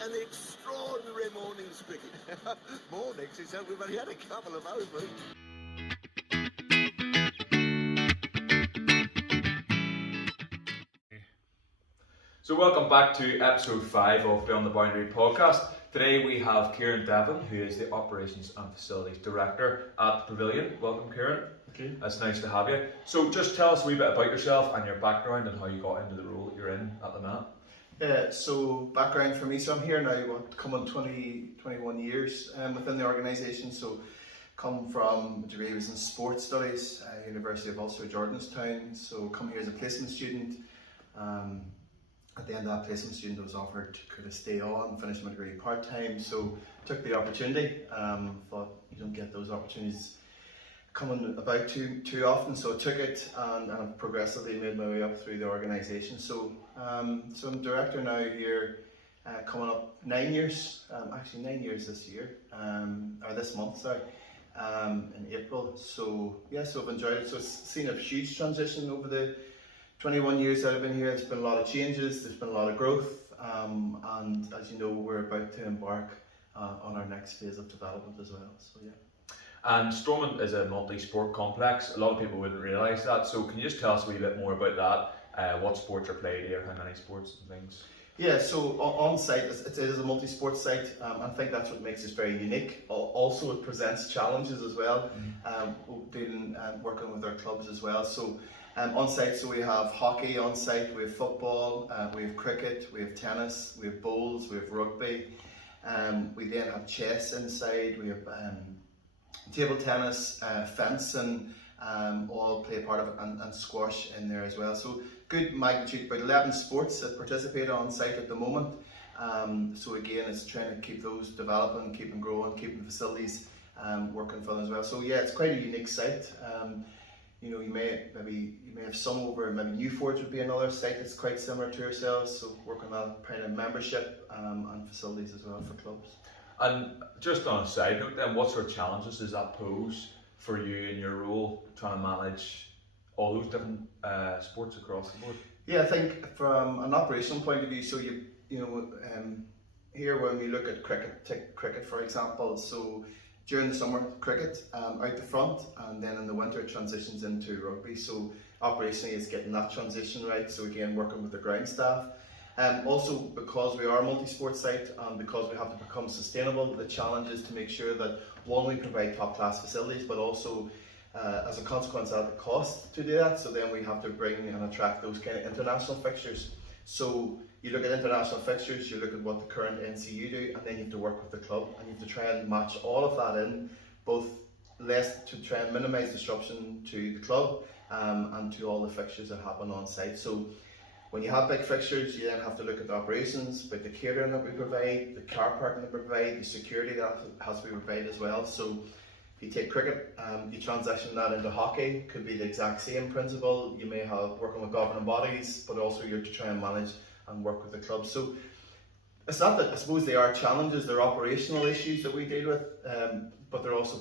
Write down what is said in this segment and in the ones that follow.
An extraordinary morning, Spicky. Mornings, except we've only had a couple of overs. So welcome back to episode 5 of Beyond the Boundary podcast. Today we have Kieran Devlin, who is the Operations and Facilities Director at the Pavilion. Welcome, Kieran. Okay. It's nice to have you. So just tell us a wee bit about yourself and your background and how you got into the role that you're in at the minute. So background for me, so I'm here now, coming 21 years within the organisation. So come from a degree was in sports studies, University of Ulster, Jordanstown. So come here as a placement student. At the end of that placement student, I was offered could I stay on, finish my degree part-time. So took the opportunity, thought you don't get those opportunities coming about too often, so I took it and I've progressively made my way up through the organisation. So I'm director now here, coming up 9 years, actually 9 years this year, or this month, sorry, in April. So yeah, so I've enjoyed it. So it's seen a huge transition over the 21 years that I've been here. There's been a lot of changes, there's been a lot of growth, and as you know, we're about to embark on our next phase of development as well. So yeah. And Stormont is a multi-sport complex. A lot of people wouldn't realise that. So can you just tell us a wee bit more about that? What sports are played here, how many sports and things? Yeah, so on site, it is a multi-sport site. I think that's what makes it very unique. Also, it presents challenges as well, working with our clubs as well. So on site, so we have hockey on site, we have football, we have cricket, we have tennis, we have bowls, we have rugby. We then have chess inside, we have table tennis, fencing, all play a part of it, and squash in there as well. So good magnitude, about 11 sports that participate on site at the moment. So again, it's trying to keep those developing, keeping growing, keeping facilities working for them as well. So yeah, it's quite a unique site. You know, you may have some over, maybe Newforge would be another site that's quite similar to yourselves. So working on kind of membership and facilities as well for clubs. And just on a side note then, what sort of challenges does that pose for you in your role, trying to manage all those different sports across the board? Yeah, I think from an operational point of view, so here when we look at cricket, take cricket for example, so during the summer, cricket out the front, and then in the winter it transitions into rugby. So operationally it's getting that transition right, so again working with the ground staff. Also, because we are a multi-sport site and because we have to become sustainable, the challenge is to make sure that one, we provide top-class facilities, but also as a consequence of the cost to do that. So then we have to bring and attract those kind of international fixtures. So you look at international fixtures, you look at what the current NCU do, and then you have to work with the club, and you have to try and match all of that in, both less to try and minimise disruption to the club and to all the fixtures that happen on site. So when you have big fixtures, you then have to look at the operations, but the catering that we provide, the car parking that we provide, the security that has to be provided as well. So if you take cricket, you transition that into hockey, could be the exact same principle. You may have working with governing bodies, but also you're to try and manage and work with the club. So it's not that, I suppose they are challenges, they're operational issues that we deal with, but they're also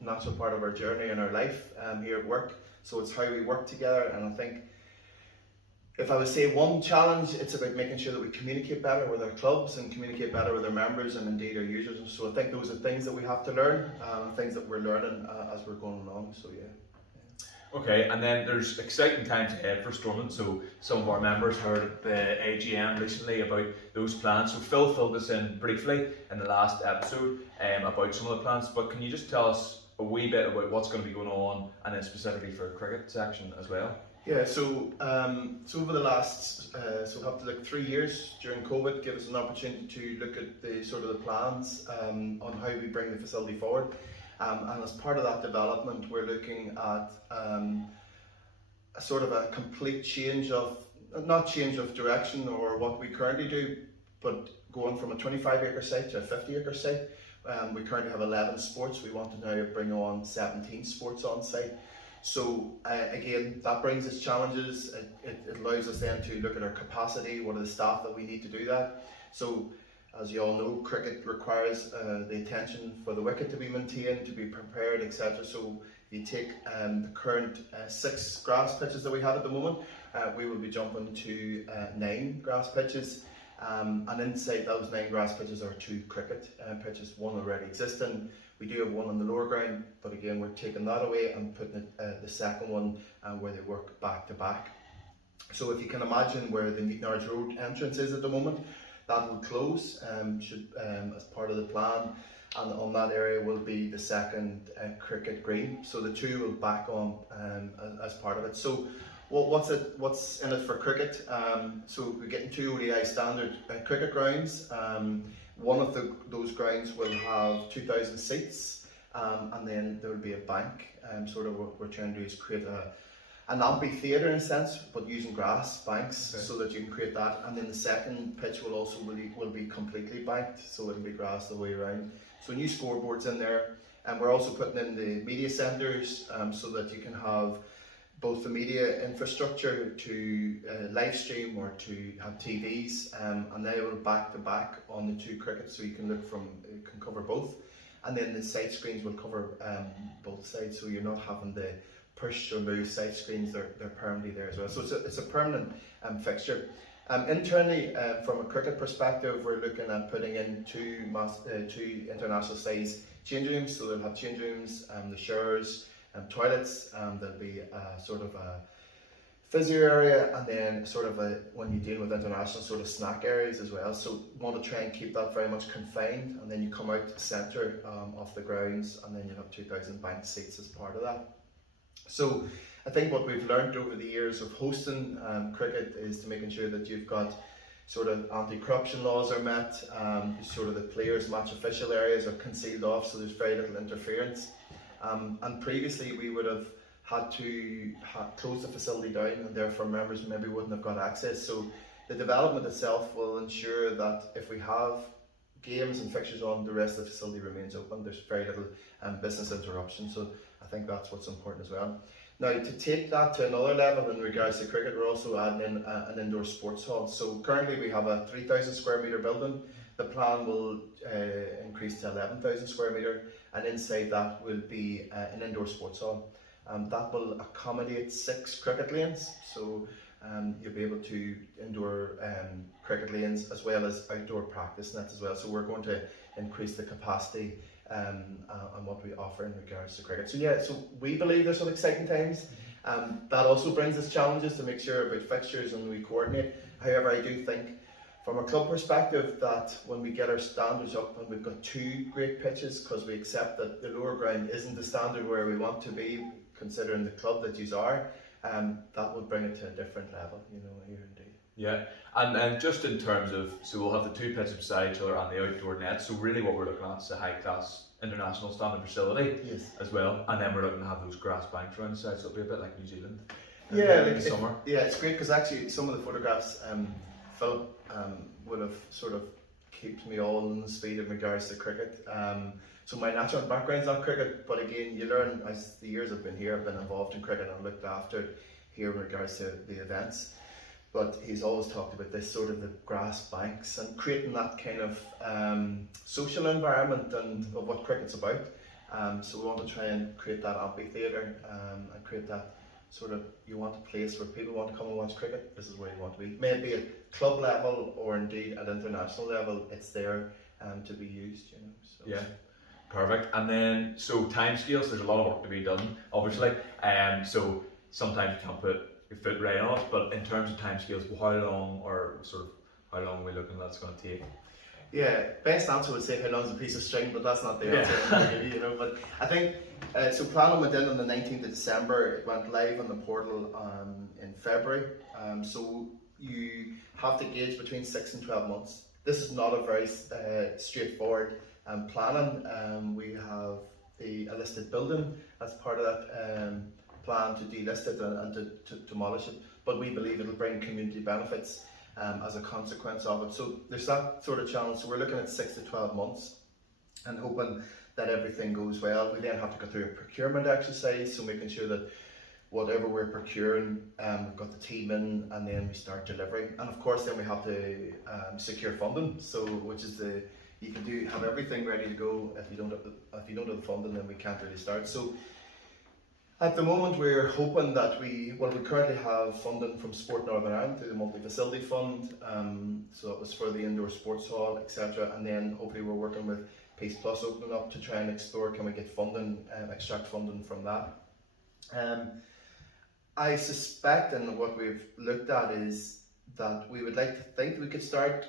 natural part of our journey and our life here at work. So it's how we work together, and I think if I would say one challenge, it's about making sure that we communicate better with our clubs and communicate better with our members and indeed our users. So I think those are things that we have to learn, things that we're learning as we're going along. So yeah. Okay, and then there's exciting times ahead for Stormont. So some of our members heard at the AGM recently about those plans. So Phil filled us in briefly in the last episode about some of the plans, but can you just tell us a wee bit about what's going to be going on, and then specifically for the cricket section as well? Yeah, so over the last, so up to like 3 years during COVID, give us an opportunity to look at the sort of the plans on how we bring the facility forward. And as part of that development, we're looking at a sort of a complete change of, not change of direction or what we currently do, but going from a 25-acre site to a 50-acre site. We currently have 11 sports. We want to now bring on 17 sports on site. So again, that brings us challenges. It allows us then to look at our capacity, what are the staff that we need to do that. So as you all know, cricket requires the attention for the wicket to be maintained, to be prepared, etc. So you take the current 6 grass pitches that we have at the moment, we will be jumping to 9 grass pitches. And inside those 9 grass pitches are 2 cricket pitches, one already existing. We do have one on the lower ground, but again we're taking that away and putting the second one where they work back to back. So if you can imagine where the Newtonards Road entrance is at the moment, that will close as part of the plan, and on that area will be the second cricket green. So the 2 will back on as part of it. So what's in it for cricket? So we're getting 2 ODI standard cricket grounds. One of those grounds will have 2,000 seats, and then there will be a bank. Sort of what we're trying to do is create an amphitheatre in a sense, but using grass banks, so that you can create that. And then the second pitch will be completely banked, so it'll be grass the way around. So new scoreboards in there, and we're also putting in the media centres, so that you can have both the media infrastructure to live stream or to have TVs, and they will back to back on the 2 crickets, so you can cover both. And then the side screens will cover both sides, so you're not having to push or move side screens, they're permanently there as well. So it's a permanent fixture. Internally, from a cricket perspective, we're looking at putting in 2 international size change rooms, so they'll have change rooms, the showers, toilets, there'll be sort of a physio area, and then sort of when you deal with international, sort of snack areas as well. So we want to try and keep that very much confined, and then you come out to the centre of the grounds, and then you have 2,000 banked seats as part of that. So I think what we've learned over the years of hosting cricket is to making sure that you've got sort of anti-corruption laws are met, sort of the players' match official areas are concealed off, so there's very little interference. And previously we would have had to close the facility down, and therefore members maybe wouldn't have got access. So the development itself will ensure that if we have games and fixtures on, the rest of the facility remains open. There's very little business interruption, so I think that's what's important as well. Now, to take that to another level in regards to cricket, we're also adding in an indoor sports hall. So currently we have a 3,000 square metre building. The plan will increase to 11,000 square metre, and inside that will be an indoor sports hall. That will accommodate 6 cricket lanes, so you'll be able to indoor cricket lanes as well as outdoor practice nets as well. So we're going to increase the capacity on what we offer in regards to cricket. So yeah, so we believe there's some exciting times. That also brings us challenges to make sure about fixtures and we coordinate. However, I do think from a club perspective that when we get our standards up and we've got 2 great pitches, because we accept that the lower ground isn't the standard where we want to be, considering the club that you are, that would bring it to a different level, you know, here indeed. Yeah, and just in terms of, so we'll have the 2 pitches beside each other and the outdoor net, so really what we're looking at is a high class international standard facility as well, and then we're looking to have those grass banks around the side, so it'll be a bit like New Zealand in the summer. Yeah, it's great because actually some of the photographs Philip would have sort of kept me all on the speed in regards to cricket. So my natural background's not cricket, but again, you learn as the years I've been here, I've been involved in cricket and looked after it here in regards to the events. But he's always talked about this sort of the grass banks and creating that kind of social environment and of what cricket's about. So we want to try and create that amphitheatre and create that sort of, you want a place where people want to come and watch cricket, this is where you want to be. Maybe at club level or indeed at international level, it's there to be used, you know. So. Yeah. Perfect. And then, so timescales, there's a lot of work to be done, obviously. So sometimes you can't put your foot right on it, but in terms of timescales, how long are we looking that's going to take? Yeah, best answer would say how long is a piece of string, but that's not the answer, you know. But I think, so planning went in on the 19th of December, it went live on the portal in February. So you have to gauge between 6 and 12 months. This is not a very straightforward planning. We have a listed building as part of that plan to delist it and to demolish it, but we believe it'll bring community benefits as a consequence of it. So there's that sort of challenge. So we're looking at 6 to 12 months and hoping that everything goes well. We then have to go through a procurement exercise, so making sure that whatever we're procuring, we've got the team in, and then we start delivering. And of course then we have to secure funding, so which is you can have everything ready to go. If you don't have the funding, then we can't really start. So At the moment, we're hoping that we currently have funding from Sport Northern Ireland through the Multi-Facility Fund, so that was for the indoor sports hall, etc. And then hopefully we're working with Peace Plus opening up to try and explore can we get funding, extract funding from that. I suspect, and what we've looked at is that we would like to think we could start,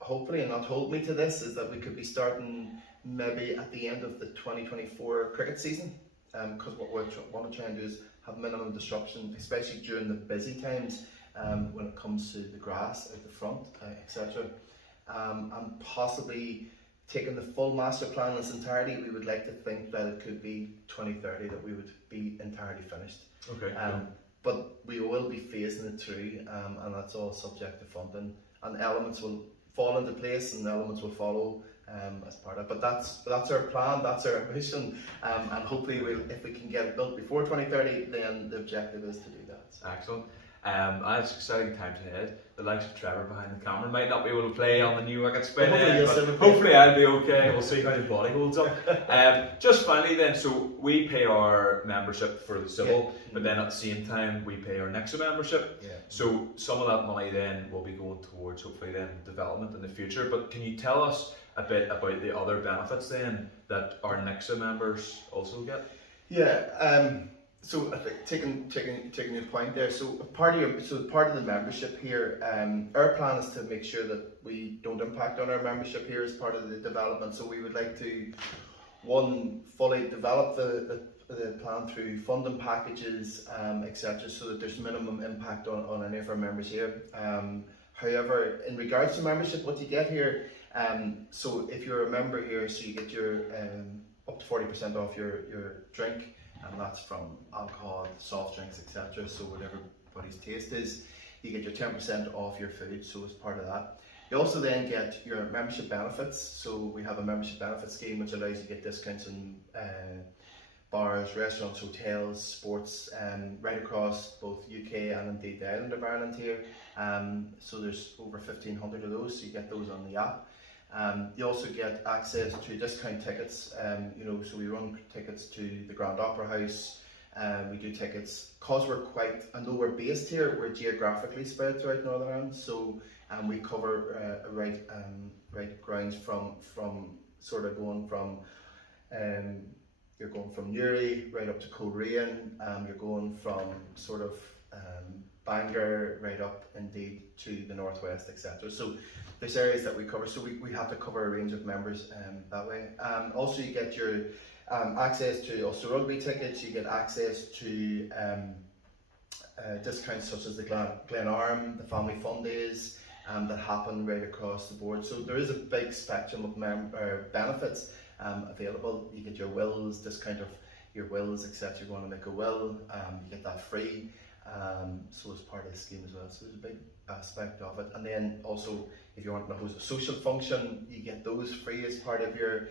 hopefully, and not hold me to this, is that we could be starting maybe at the end of the 2024 cricket season. Because what we want to try and do is have minimum disruption, especially during the busy times when it comes to the grass out the front, etc. And possibly taking the full master plan in its entirety, we would like to think that it could be 2030 that we would be entirely finished. Okay. But we will be phasing it through, and that's all subject to funding. And elements will fall into place, and elements will follow as part of it. But that's our plan, that's our ambition, and hopefully if we can get it built before 2030, then the objective is to do that. Excellent. It's exciting times ahead. The likes of Trevor behind the camera might not be able to play on the new wicket spin, but hopefully I'll be okay. We'll see how his body holds up. Just finally then, so we pay our membership for the civil, but then at the same time we pay our CSNICC membership. Yeah. So some of that money then will be going towards hopefully then development in the future. But can you tell us a bit about the other benefits then that our CSNICC members also get? Yeah. So I think taking your point there. So part of the membership here, our plan is to make sure that we don't impact on our membership here as part of the development. So we would like to, one, fully develop the plan through funding packages, etc., so that there's minimum impact on any of our members here. However, in regards to membership, what you get here, so if you're a member here, so you get your up to 40% off your drink. And that's from alcohol, soft drinks, etc. So whatever everybody's taste is, you get your 10% off your food. So as part of that, you also then get your membership benefits. So we have a membership benefit scheme which allows you to get discounts in bars, restaurants, hotels, sports, right across both UK and indeed the island of Ireland here. So there's over 1,500 of those. So you get those on the app. You also get access to discount tickets, so we run tickets to the Grand Opera House, we do tickets, because although we're based here, we're geographically spread throughout Northern Ireland, so we cover right grounds from sort of going from, you're going from Newry right up to Coleraine, you're going from sort of Bangor right up indeed to the northwest, etc. So there's areas that we cover, so we have to cover a range of members that way. Also you get your access to Ulster Rugby tickets, you get access to discounts such as the Glenarm, the Family Fun Days that happen right across the board. So there is a big spectrum of benefits available. You get your wills, discount of your wills, etc. You're going to make a will, you get that free. So as part of the scheme as well, so there's a big aspect of it. And then also, if you want to host a social function, you get those free as part of your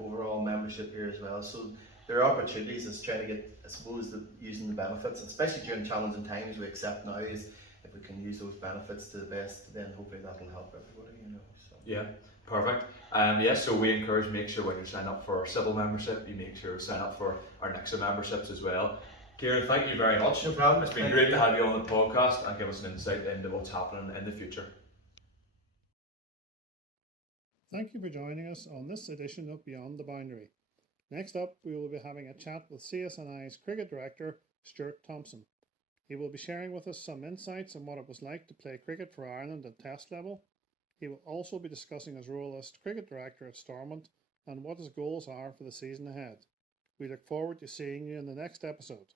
overall membership here as well. So there are opportunities as trying to get, I suppose, using the benefits, especially during challenging times we accept now, is if we can use those benefits to the best, then hopefully that will help everybody, So. Yeah, perfect. So we encourage, make sure when you're signing up for our civil membership, you make sure to sign up for our CSNICC memberships as well. Kieran, thank you very much. No problem. It's been great to have you on the podcast and give us an insight into what's happening in the future. Thank you for joining us on this edition of Beyond the Boundary. Next up, we will be having a chat with CSNI's Cricket Director, Stuart Thompson. He will be sharing with us some insights on what it was like to play cricket for Ireland at Test level. He will also be discussing his role as Cricket Director at Stormont and what his goals are for the season ahead. We look forward to seeing you in the next episode.